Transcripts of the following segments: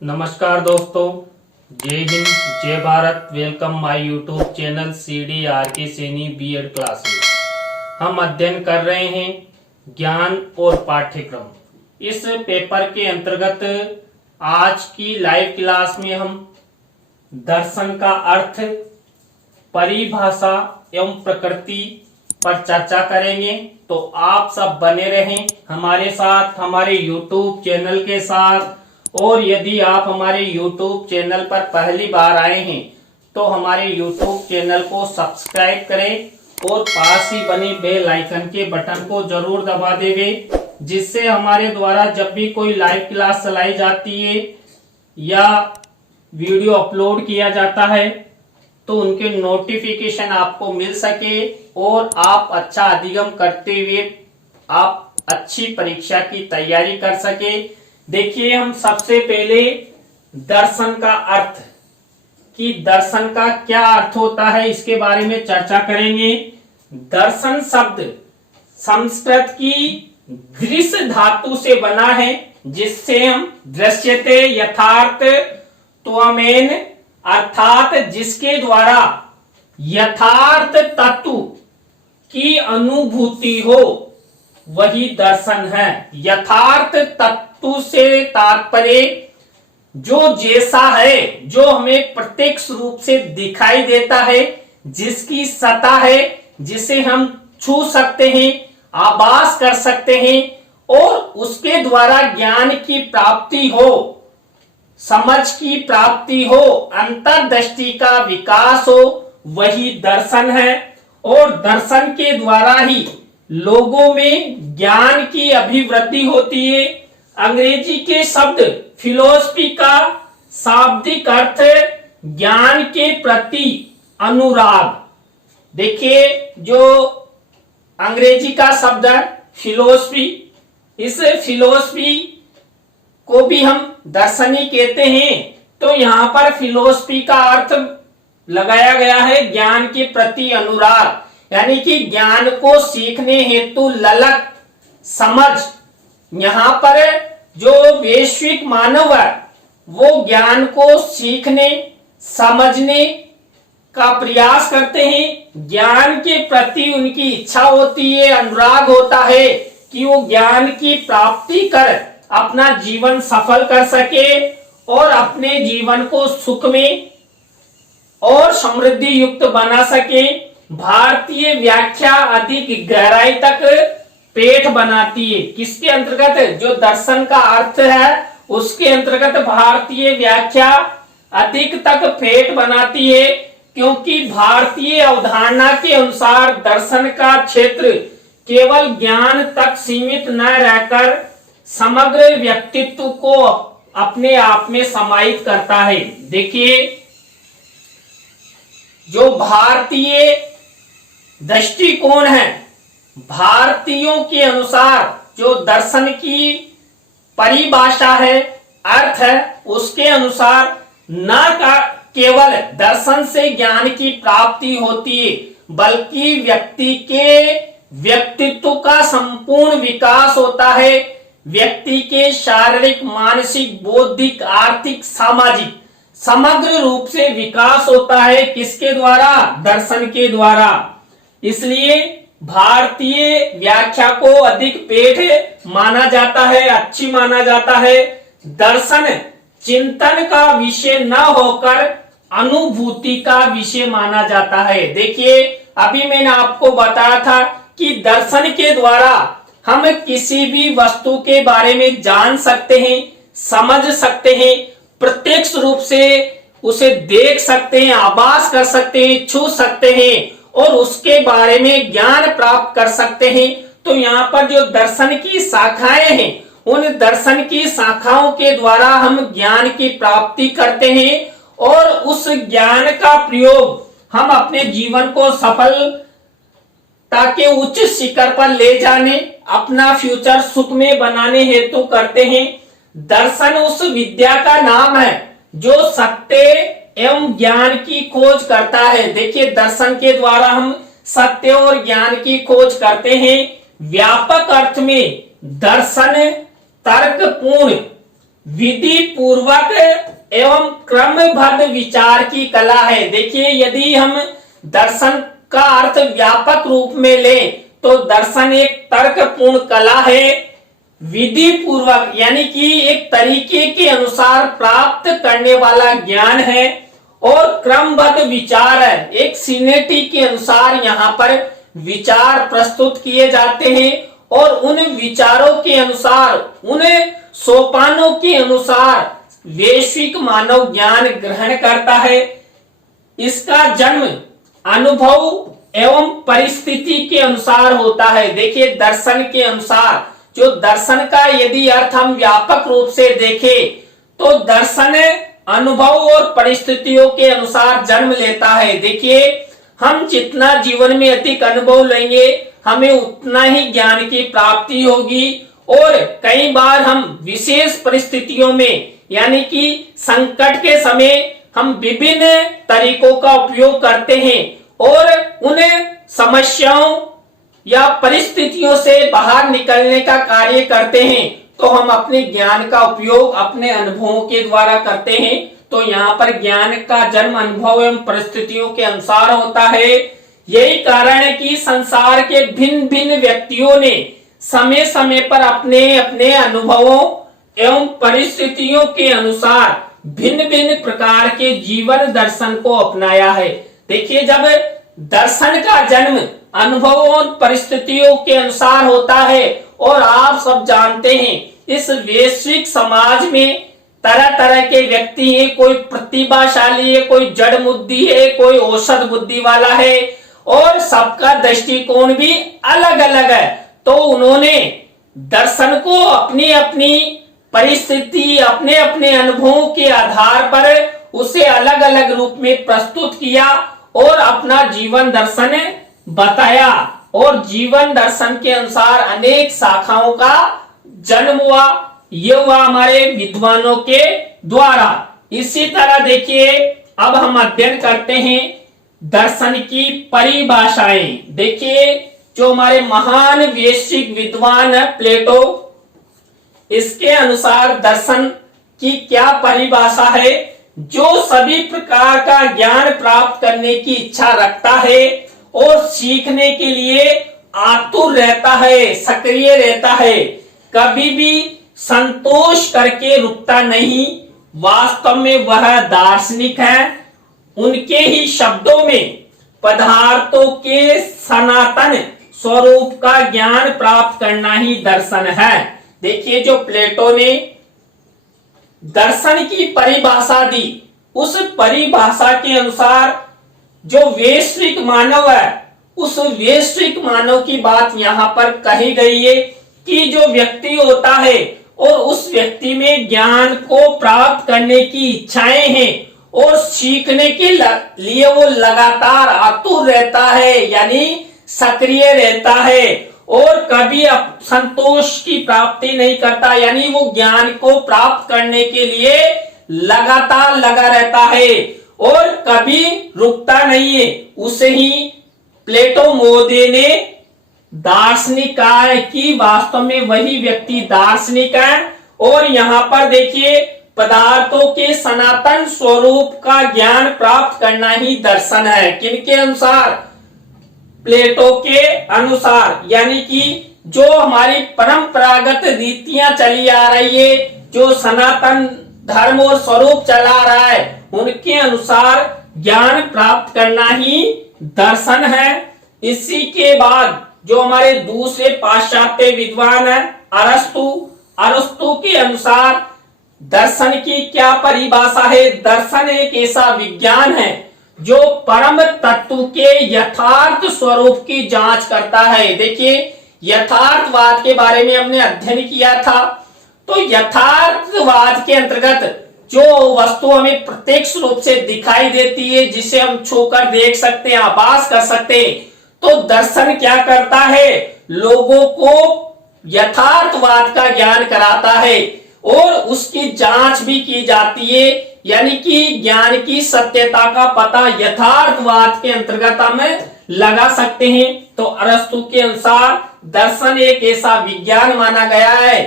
नमस्कार दोस्तों, जय हिंद, जय Bharat. Welcome my YouTube channel CDRK Saini BEd classes. हम अध्ययन कर रहे हैं ज्ञान और पाठ्यक्रम। इस पेपर के अंतर्गत आज की लाइव क्लास में हम दर्शन का अर्थ, परिभाषा एवं प्रकृति पर चर्चा करेंगे। तो आप सब बने रहें हमारे साथ, हमारे YouTube चैनल के साथ। और यदि आप हमारे YouTube चैनल पर पहली बार आए हैं तो हमारे YouTube चैनल को सब्सक्राइब करें और पास ही बने बेल आइकन के बटन को जरूर दबा देंगे, जिससे हमारे द्वारा जब भी कोई लाइव क्लास चलाई जाती है या वीडियो अपलोड किया जाता है तो उनके नोटिफिकेशन आपको मिल सके और आप अच्छा अधिगम करते हुए आप अच्छी परीक्षा की तैयारी कर सके। देखिए, हम सबसे पहले दर्शन का अर्थ, कि दर्शन का क्या अर्थ होता है, इसके बारे में चर्चा करेंगे। दर्शन शब्द संस्कृत की दृश्य धातु से बना है, जिससे हम दृश्यते यथार्थ त्वमेन, अर्थात जिसके द्वारा यथार्थ तत्व की अनुभूति हो वही दर्शन है। यथार्थ तत्व से तात्पर्य जो जैसा है, जो हमें प्रत्यक्ष रूप से दिखाई देता है, जिसकी सतह है, जिसे हम छू सकते हैं, आभास कर सकते हैं और उसके द्वारा ज्ञान की प्राप्ति हो, समझ की प्राप्ति हो, अंतर्दृष्टि का विकास हो, वही दर्शन है। और दर्शन के द्वारा ही लोगों में ज्ञान की अभिवृद्धि होती है। अंग्रेजी के शब्द फिलोसफी का शाब्दिक अर्थ ज्ञान के प्रति अनुराग। देखिए, जो अंग्रेजी का शब्द है फिलोसफी, इस फिलोसफी को भी हम दर्शन ही कहते हैं। तो यहाँ पर फिलोसफी का अर्थ लगाया गया है ज्ञान के प्रति अनुराग, यानी कि ज्ञान को सीखने हेतु ललक समझ। यहाँ पर जो वैश्विक मानव है वो ज्ञान को सीखने समझने का प्रयास करते हैं। ज्ञान के प्रति उनकी इच्छा होती है, अनुराग होता है कि वो ज्ञान की प्राप्ति कर अपना जीवन सफल कर सके और अपने जीवन को सुख में और समृद्धि युक्त बना सके। भारतीय व्याख्या अधिक गहराई तक पेट बनाती है। किसके अंतर्गत? जो दर्शन का अर्थ है उसके अंतर्गत भारतीय व्याख्या अधिक तक पेट बनाती है, क्योंकि भारतीय अवधारणा के अनुसार दर्शन का क्षेत्र केवल ज्ञान तक सीमित न रहकर समग्र व्यक्तित्व को अपने आप में समाहित करता है। देखिए, जो भारतीय दृष्टिकोण है, भारतीयों के अनुसार जो दर्शन की परिभाषा है, अर्थ है, उसके अनुसार न केवल दर्शन से ज्ञान की प्राप्ति होती है, बल्कि व्यक्ति के व्यक्तित्व का संपूर्ण विकास होता है। व्यक्ति के शारीरिक, मानसिक, बौद्धिक, आर्थिक, सामाजिक समग्र रूप से विकास होता है। किसके द्वारा? दर्शन के द्वारा। इसलिए भारतीय व्याख्या को अधिक पेट माना जाता है, अच्छी माना जाता है। दर्शन चिंतन का विषय न होकर अनुभूति का विषय माना जाता है। देखिए, अभी मैंने आपको बताया था कि दर्शन के द्वारा हम किसी भी वस्तु के बारे में जान सकते हैं, समझ सकते हैं, प्रत्यक्ष रूप से उसे देख सकते हैं, आभास कर सकते हैं, छू सकते हैं और उसके बारे में ज्ञान प्राप्त कर सकते हैं। तो यहाँ पर जो दर्शन की शाखाएं हैं, उन दर्शन की शाखाओं के द्वारा हम ज्ञान की प्राप्ति करते हैं और उस ज्ञान का प्रयोग हम अपने जीवन को सफलता के उच्च शिखर पर ले जाने, अपना फ्यूचर सुखमय बनाने हेतु करते हैं। दर्शन उस विद्या का नाम है जो सत्य एवं ज्ञान की खोज करता है। देखिए, दर्शन के द्वारा हम सत्य और ज्ञान की खोज करते हैं। व्यापक अर्थ में दर्शन तर्कपूर्ण विधि पूर्वक एवं क्रमबद्ध विचार की कला है। देखिए, यदि हम दर्शन का अर्थ व्यापक रूप में लें तो दर्शन एक तर्कपूर्ण कला है, विधि पूर्वक यानी कि एक तरीके के अनुसार प्राप्त करने वाला ज्ञान है, और क्रमबद्ध विचार है, एक सिनेटी के अनुसार यहाँ पर विचार प्रस्तुत किए जाते हैं, और उन विचारों के अनुसार, उन सोपानों के अनुसार वैश्विक मानव ज्ञान ग्रहण करता है। इसका जन्म अनुभव एवं परिस्थिति के अनुसार होता है। देखिए, दर्शन के अनुसार, जो दर्शन का यदि अर्थ हम व्यापक रूप से देखें तो दर्शन अनुभव और परिस्थितियों के अनुसार जन्म लेता है। देखिए, हम जितना जीवन में अधिक अनुभव लेंगे हमें उतना ही ज्ञान की प्राप्ति होगी, और कई बार हम विशेष परिस्थितियों में यानी कि संकट के समय हम विभिन्न तरीकों का उपयोग करते हैं और उन समस्याओं या परिस्थितियों से बाहर निकलने का कार्य करते हैं, तो हम अपने ज्ञान का उपयोग अपने अनुभवों के द्वारा करते हैं। तो यहाँ पर ज्ञान का जन्म अनुभव एवं परिस्थितियों के अनुसार होता है। यही कारण है कि संसार के भिन्न भिन्न व्यक्तियों ने समय समय पर अपने अपने अनुभवों एवं परिस्थितियों के अनुसार भिन्न भिन्न प्रकार के जीवन दर्शन को अपनाया है। देखिए, जब दर्शन का जन्म अनुभव और परिस्थितियों के अनुसार होता है, और आप सब जानते हैं इस वैश्विक समाज में तरह तरह के व्यक्ति हैं, कोई प्रतिभाशाली है, कोई जड़ बुद्धि है, कोई औसत बुद्धि वाला है, और सबका दृष्टिकोण भी अलग अलग है। तो उन्होंने दर्शन को अपनी अपनी परिस्थिति, अपने अपने अनुभवों के आधार पर उसे अलग अलग रूप में प्रस्तुत किया और अपना जीवन दर्शन बताया, और जीवन दर्शन के अनुसार अनेक शाखाओं का जन्म हुआ। ये हुआ हमारे विद्वानों के द्वारा। इसी तरह देखिए, अब हम अध्ययन करते हैं दर्शन की परिभाषाएं। देखिए, जो हमारे महान वैश्विक विद्वान है प्लेटो, इसके अनुसार दर्शन की क्या परिभाषा है? जो सभी प्रकार का ज्ञान प्राप्त करने की इच्छा रखता है और सीखने के लिए आतुर रहता है, सक्रिय रहता है, कभी भी संतोष करके रुकता नहीं, वास्तव में वह दार्शनिक है। उनके ही शब्दों में पदार्थों के सनातन स्वरूप का ज्ञान प्राप्त करना ही दर्शन है। देखिए, जो प्लेटो ने दर्शन की परिभाषा दी, उस परिभाषा के अनुसार जो वैश्विक मानव है, उस वैश्विक मानव की बात यहाँ पर कही गई है कि जो व्यक्ति होता है और उस व्यक्ति में ज्ञान को प्राप्त करने की इच्छाएं हैं और सीखने के लिए वो लगातार आतुर रहता है, यानी सक्रिय रहता है, और कभी संतोष की प्राप्ति नहीं करता, यानी वो ज्ञान को प्राप्त करने के लिए लगातार लगा रहता है और कभी रुकता नहीं है। उसे ही प्लेटो महोदय ने दार्शनिक कहा है कि वास्तव में वही व्यक्ति दार्शनिक है। और यहाँ पर देखिए, पदार्थों के सनातन स्वरूप का ज्ञान प्राप्त करना ही दर्शन है। किनके अनुसार? प्लेटो के अनुसार, यानी कि जो हमारी परंपरागत रीतियां चली आ रही है, जो सनातन धर्म और स्वरूप चला रहा है, उनके अनुसार ज्ञान प्राप्त करना ही दर्शन है। इसी के बाद जो हमारे दूसरे पाश्चात्य विद्वान है अरस्तु के अनुसार दर्शन की क्या परिभाषा है? दर्शन एक ऐसा विज्ञान है जो परम तत्व के यथार्थ स्वरूप की जांच करता है। देखिए, यथार्थवाद के बारे में हमने अध्ययन किया था। तो यथार्थवाद के अंतर्गत जो वस्तु हमें प्रत्यक्ष रूप से दिखाई देती है, जिसे हम छूकर देख सकते हैं, आभास कर सकते हैं, तो दर्शन क्या करता है? लोगों को यथार्थवाद का ज्ञान कराता है और उसकी जांच भी की जाती है, यानी कि ज्ञान की सत्यता का पता यथार्थवाद के अंतर्गत हम लगा सकते हैं। तो अरस्तु के अनुसार दर्शन एक ऐसा विज्ञान माना गया है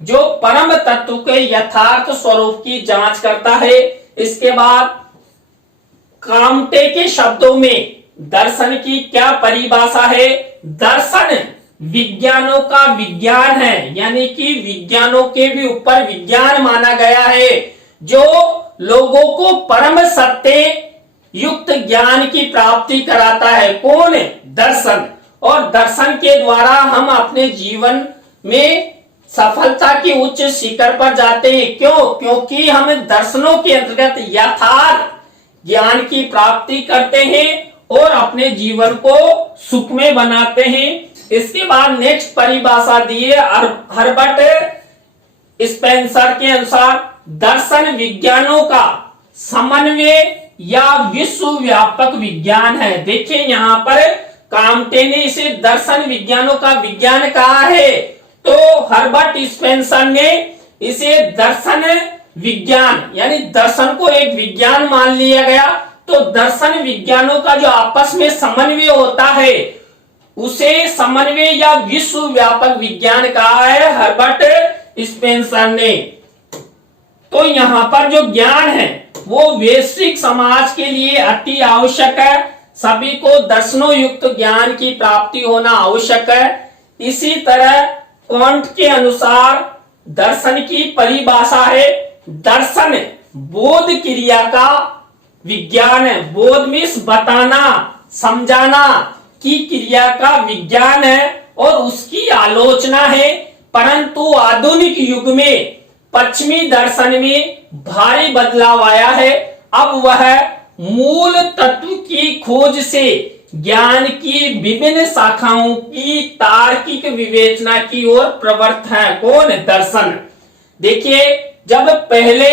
जो परम तत्व के यथार्थ स्वरूप की जांच करता है। इसके बाद कामटे के शब्दों में दर्शन की क्या परिभाषा है? दर्शन विज्ञानों का विज्ञान है, यानी कि विज्ञानों के भी ऊपर विज्ञान माना गया है, जो लोगों को परम सत्य युक्त ज्ञान की प्राप्ति कराता है। कौन? दर्शन। और दर्शन के द्वारा हम अपने जीवन में सफलता की उच्च शिखर पर जाते हैं। क्यों? क्योंकि हम दर्शनों के अंतर्गत यथार्थ ज्ञान की प्राप्ति करते हैं और अपने जीवन को सुखमय बनाते हैं। इसके बाद नेक्स्ट परिभाषा दी है हर्बर्ट स्पेंसर के अनुसार, दर्शन विज्ञानों का समन्वय या विश्वव्यापक विज्ञान है। देखिए यहाँ पर कामटे ने इसे दर्शन विज्ञानों का विज्ञान कहा है, तो हर्बर्ट स्पेंसर ने इसे दर्शन विज्ञान यानी दर्शन को एक विज्ञान मान लिया गया। तो दर्शन विज्ञानों का जो आपस में समन्वय होता है उसे समन्वय या विश्वव्यापक विज्ञान कहा है हर्बर्ट स्पेंसर ने। तो यहाँ पर जो ज्ञान है वो वैश्विक समाज के लिए अति आवश्यक है। सभी को दर्शनों युक्त ज्ञान की प्राप्ति होना आवश्यक है। इसी तरह कांट के अनुसार दर्शन की परिभाषा है, दर्शन बोध क्रिया का विज्ञान है। बोध मीन्स बताना, समझाना की क्रिया का विज्ञान है और उसकी आलोचना है। परंतु आधुनिक युग में पश्चिमी दर्शन में भारी बदलाव आया है। अब वह मूल तत्व की खोज से ज्ञान की विभिन्न शाखाओं की तार्किक विवेचना की ओर प्रवृत्त है। कौन? दर्शन। देखिए, जब पहले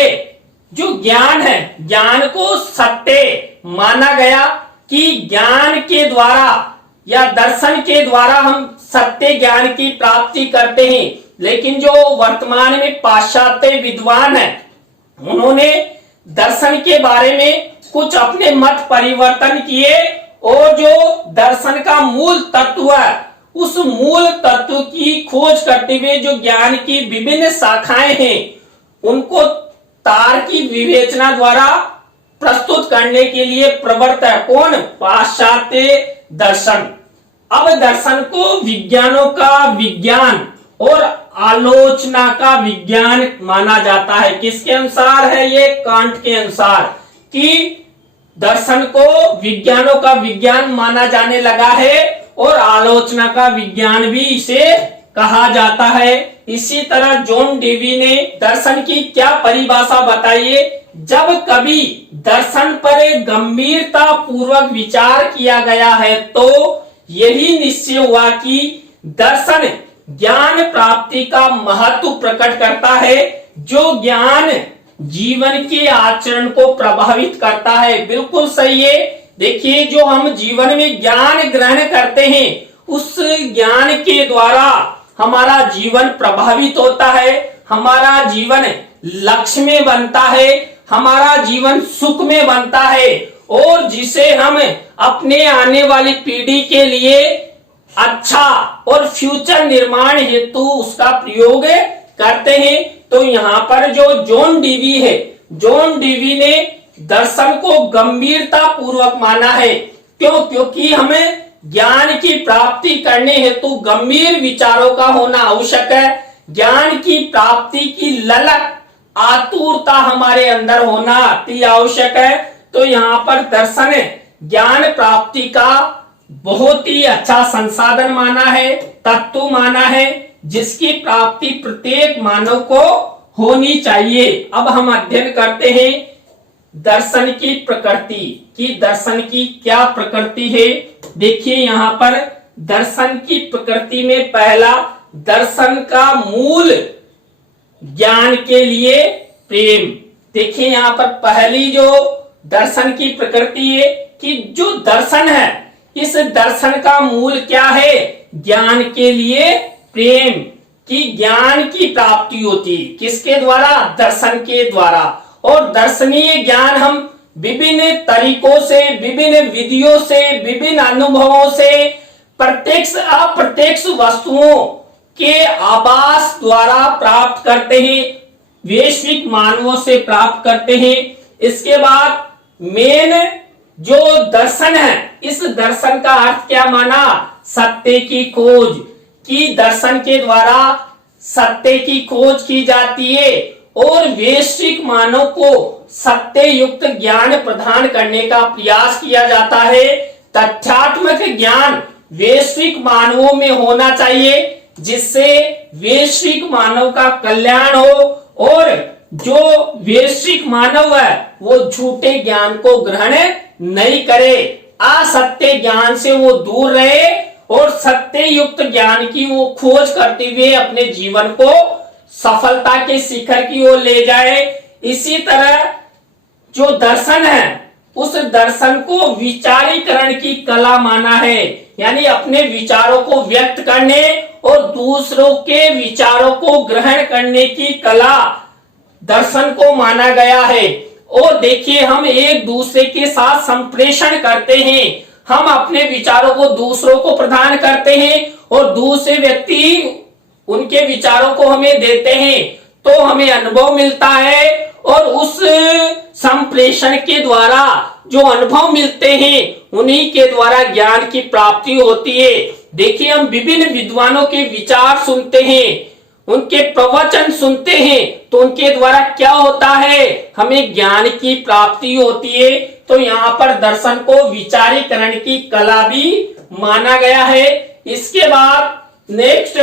जो ज्ञान है, ज्ञान को सत्य माना गया कि ज्ञान के द्वारा या दर्शन के द्वारा हम सत्य ज्ञान की प्राप्ति करते हैं। लेकिन जो वर्तमान में पाश्चात्य विद्वान है, उन्होंने दर्शन के बारे में कुछ अपने मत परिवर्तन किए और जो दर्शन का मूल तत्व है उस मूल तत्व की खोज करते हुए जो ज्ञान की विभिन्न शाखाएं हैं उनको तार्किक विवेचना द्वारा प्रस्तुत करने के लिए प्रवृत्त है। कौन? पाश्चात्य दर्शन। अब दर्शन को विज्ञानों का विज्ञान और आलोचना का विज्ञान माना जाता है। किसके अनुसार है ये? कांट के अनुसार, कि दर्शन को विज्ञानों का विज्ञान माना जाने लगा है और आलोचना का विज्ञान भी इसे कहा जाता है। इसी तरह जॉन डेवी ने दर्शन की क्या परिभाषा बताई है? जब कभी दर्शन पर गंभीरता पूर्वक विचार किया गया है तो यही निश्चय हुआ कि दर्शन ज्ञान प्राप्ति का महत्व प्रकट करता है, जो ज्ञान जीवन के आचरण को प्रभावित करता है। बिल्कुल सही है। देखिए, जो हम जीवन में ज्ञान ग्रहण करते हैं उस ज्ञान के द्वारा हमारा जीवन प्रभावित होता है, हमारा जीवन लक्ष्य में बनता है, हमारा जीवन सुख में बनता है और जिसे हम अपने आने वाली पीढ़ी के लिए अच्छा और फ्यूचर निर्माण हेतु उसका प्रयोग करते हैं। तो यहाँ पर जो जॉन डीवी है, जॉन डीवी ने दर्शन को गंभीरता पूर्वक माना है। क्यों? क्योंकि हमें ज्ञान की प्राप्ति करने हेतु गंभीर विचारों का होना आवश्यक है। ज्ञान की प्राप्ति की ललक, आतुरता हमारे अंदर होना अति आवश्यक है। तो यहाँ पर दर्शन ज्ञान प्राप्ति का बहुत ही अच्छा संसाधन माना है, तत्व माना है, जिसकी प्राप्ति प्रत्येक मानव को होनी चाहिए। अब हम अध्ययन करते हैं दर्शन की प्रकृति, कि दर्शन की क्या प्रकृति है। देखिए यहाँ पर दर्शन की प्रकृति में पहला, दर्शन का मूल ज्ञान के लिए प्रेम। देखिए यहाँ पर पहली जो दर्शन की प्रकृति है कि जो दर्शन है, इस दर्शन का मूल क्या है? ज्ञान के लिए प्रेम, कि ज्ञान की प्राप्ति होती है किसके द्वारा? दर्शन के द्वारा। और दर्शनीय ज्ञान हम विभिन्न तरीकों से, विभिन्न विधियों से, विभिन्न अनुभवों से प्रत्यक्ष अप्रत्यक्ष वस्तुओं के आवास द्वारा प्राप्त करते हैं, वैश्विक मानवों से प्राप्त करते हैं। इसके बाद मेन जो दर्शन है, इस दर्शन का अर्थ क्या माना, सत्य की खोज, कि दर्शन के द्वारा सत्य की खोज की जाती है और वैश्विक मानव को सत्य युक्त ज्ञान प्रदान करने का प्रयास किया जाता है। तथ्यात्मक ज्ञान वैश्विक मानवों में होना चाहिए, जिससे वैश्विक मानव का कल्याण हो और जो वैश्विक मानव है वो झूठे ज्ञान को ग्रहण नहीं करे, असत्य ज्ञान से वो दूर रहे और सत्य युक्त ज्ञान की वो खोज करते हुए अपने जीवन को सफलता के शिखर की ओर ले जाए। इसी तरह जो दर्शन है, उस दर्शन को विचारीकरण की कला माना है, यानी अपने विचारों को व्यक्त करने और दूसरों के विचारों को ग्रहण करने की कला दर्शन को माना गया है। और देखिए, हम एक दूसरे के साथ संप्रेषण करते हैं, हम अपने विचारों को दूसरों को प्रदान करते हैं और दूसरे व्यक्ति उनके विचारों को हमें देते हैं, तो हमें अनुभव मिलता है और उस संप्रेषण के द्वारा जो अनुभव मिलते हैं उन्हीं के द्वारा ज्ञान की प्राप्ति होती है। देखिए, हम विभिन्न विद्वानों के विचार सुनते हैं, उनके प्रवचन सुनते हैं, तो उनके द्वारा क्या होता है, हमें ज्ञान की प्राप्ति होती है। तो यहाँ पर दर्शन को विचारीकरण की कला भी माना गया है। इसके बाद नेक्स्ट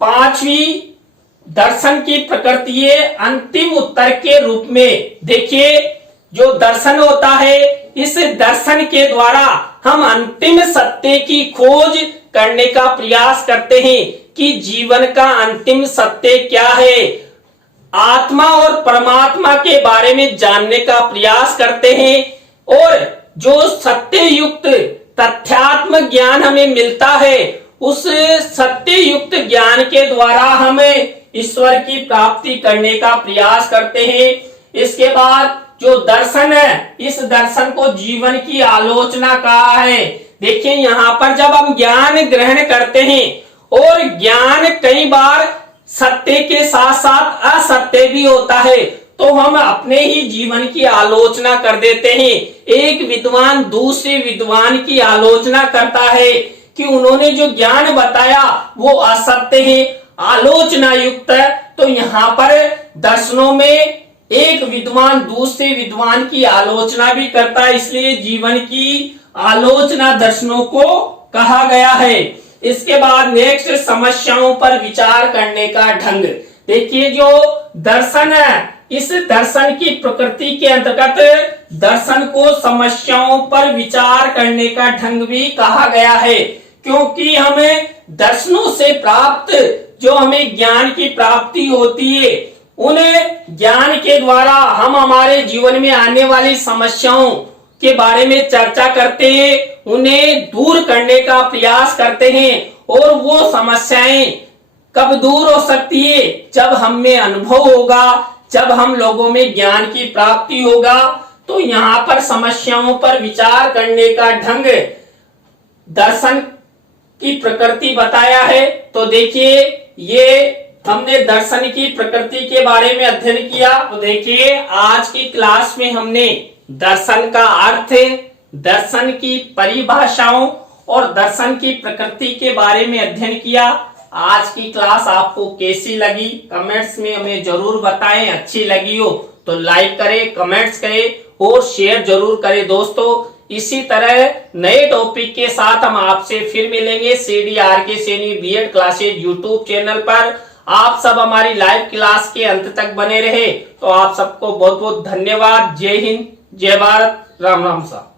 पांचवी दर्शन की प्रकृति है अंतिम उत्तर के रूप में। देखिए, जो दर्शन होता है, इस दर्शन के द्वारा हम अंतिम सत्य की खोज करने का प्रयास करते हैं कि जीवन का अंतिम सत्य क्या है, आत्मा और परमात्मा के बारे में जानने का प्रयास करते हैं और जो सत्य युक्त तथ्यात्म ज्ञान हमें मिलता है, उस सत्य युक्त ज्ञान के द्वारा हमें ईश्वर की प्राप्ति करने का प्रयास करते हैं। इसके बाद जो दर्शन है, इस दर्शन को जीवन की आलोचना कहा है। देखिए, यहाँ पर जब हम ज्ञान ग्रहण करते हैं और ज्ञान कई बार सत्य के साथ साथ असत्य भी होता है, तो हम अपने ही जीवन की आलोचना कर देते हैं। एक विद्वान दूसरे विद्वान की आलोचना करता है कि उन्होंने जो ज्ञान बताया वो असत्य है, आलोचना युक्त है। तो यहाँ पर दर्शनों में एक विद्वान दूसरे विद्वान की आलोचना भी करता है, इसलिए जीवन की आलोचना दर्शनों को कहा गया है। इसके बाद नेक्स्ट समस्याओं पर विचार करने का ढंग। देखिए, जो दर्शन है, इस दर्शन की प्रकृति के अंतर्गत दर्शन को समस्याओं पर विचार करने का ढंग भी कहा गया है, क्योंकि हमें दर्शनों से प्राप्त जो हमें ज्ञान की प्राप्ति होती है, उन ज्ञान के द्वारा हम हमारे जीवन में आने वाली समस्याओं के बारे में चर्चा करते हैं, उन्हें दूर करने का प्रयास करते हैं। और वो समस्याएं कब दूर हो सकती है, जब हम में अनुभव होगा, जब हम लोगों में ज्ञान की प्राप्ति होगा। तो यहाँ पर समस्याओं पर विचार करने का ढंग दर्शन की प्रकृति बताया है। तो देखिए, ये हमने दर्शन की प्रकृति के बारे में अध्ययन किया। तो देखिए, आज की क्लास में हमने दर्शन का अर्थ, दर्शन की परिभाषाओं और दर्शन की प्रकृति के बारे में अध्ययन किया। आज की क्लास आपको कैसी लगी, कमेंट्स में हमें जरूर बताएं। अच्छी लगी हो तो लाइक करें, कमेंट्स करें और शेयर जरूर करें दोस्तों। इसी तरह नए टॉपिक के साथ हम आपसे फिर मिलेंगे CDRK Saini B.Ed classes YouTube channel पर। आप सब हमारी लाइव क्लास के अंत तक बने रहे। तो आप सबको बहुत बहुत धन्यवाद। जय हिंद, जय भारत, राम राम साहब।